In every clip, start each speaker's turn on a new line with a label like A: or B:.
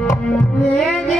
A: અરે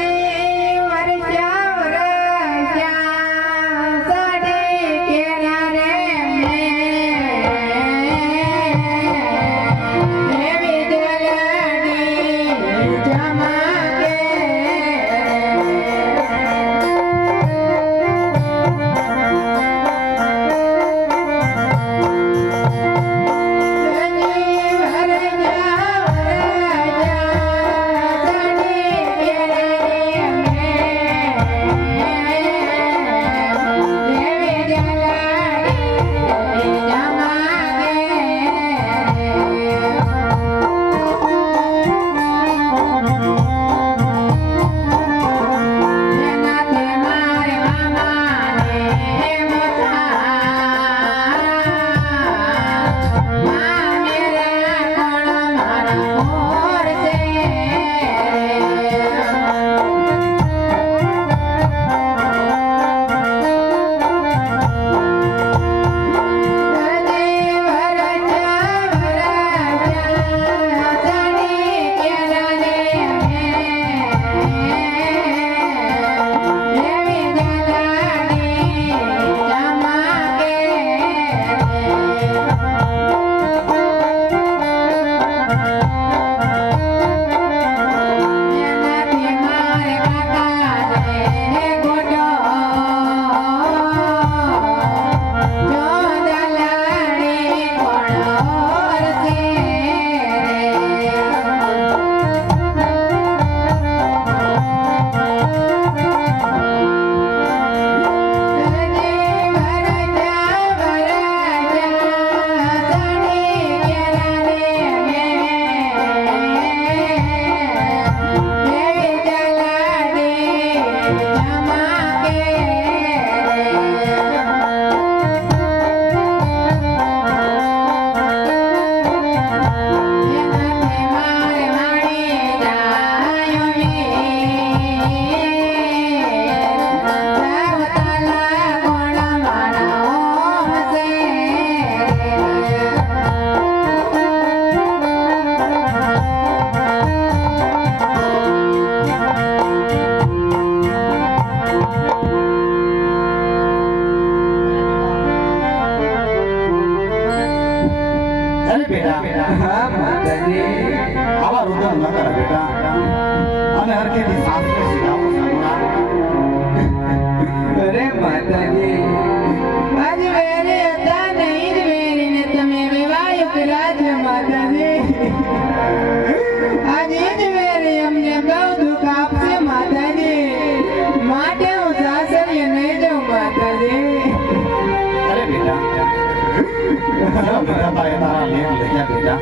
A: જેવા વિધાતા એ તારા લેખ લખ્યા બેટા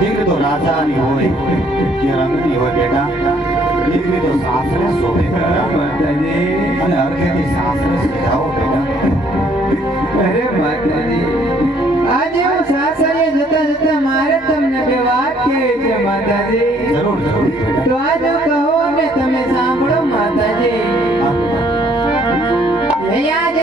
A: દીકરી તો રાજાની હોય કે રંગની હોય બેટા દીકરી તો સાસરે શોભે બેટા અને હરખેથી સાસરે શીખાવો બેટા
B: અરે માતાજી
C: આજે હું સાસરીએ જતા જતા મારે તમને બે વાત કહેવી છે માતાજી
A: જરૂર જરૂર.
C: તો આજે કહો કહું તમે સાંભળો
B: માતાજી.
A: અહીંયા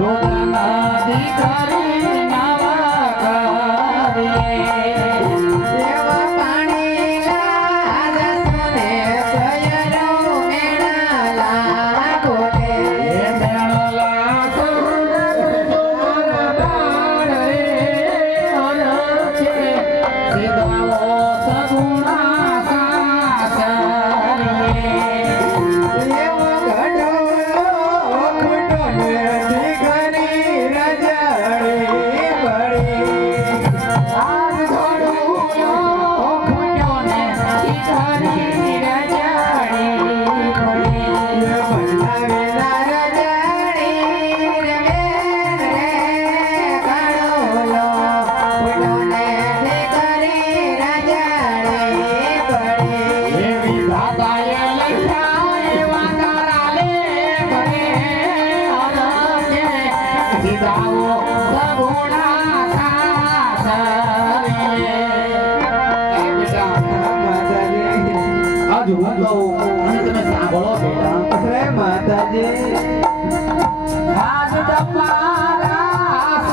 A: ভোলানাথ রে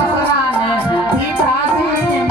A: માતાજી
C: રાજય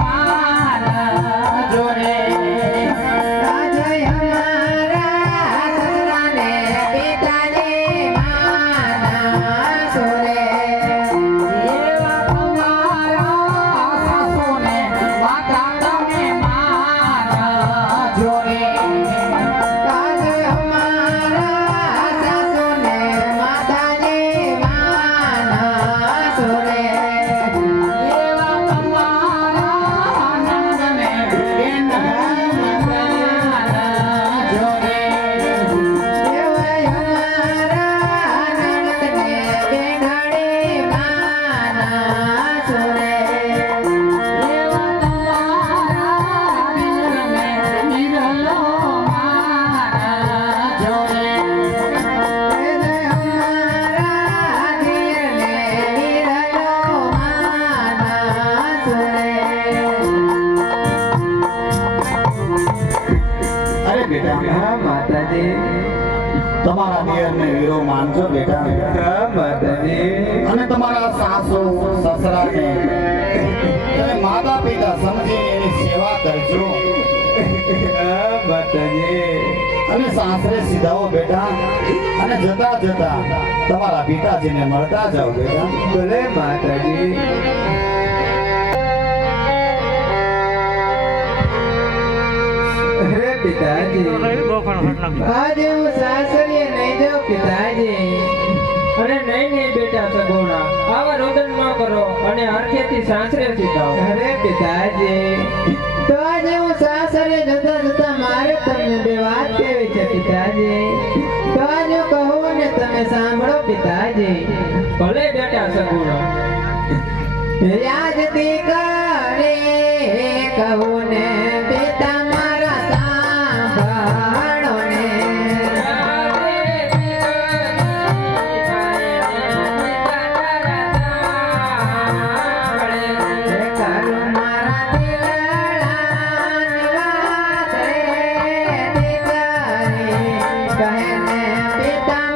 C: માનજો બેટા અને તમારા સાસુ સસરાને તમે માતા પિતા સમજીને એની સેવા કરજો. અને સાસરે સીધાઓ બેટા અને જતા જતા તમારા પિતાજીને મળતા જાઓ બેટા.
B: ભલે માતાજી હે પિતાજી
A: આજે હું સાસરીએ નહીં જાઉં પિતાજી
D: અરે નહીં નહીં બેટા સગુણા. આવા રોદન ન કરો. અને હરખેથી સાસરે સીધાઓ
B: અરે પિતાજી
A: તો આજે હું સાસરે જતા જતા મારે તમને બે વાત કહેવી છે પિતાજી તો આજે હું કહું ને તમે સાંભળો પિતાજી
D: ભલે બેટા સગુણા.
A: યાદથી કરે કહું ને ને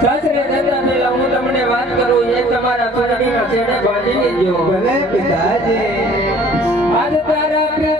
C: સાસરે
D: જતા પહેલા હું તમને વાત કરું એ તમારા પરની છેડે ભાજીની જો તારા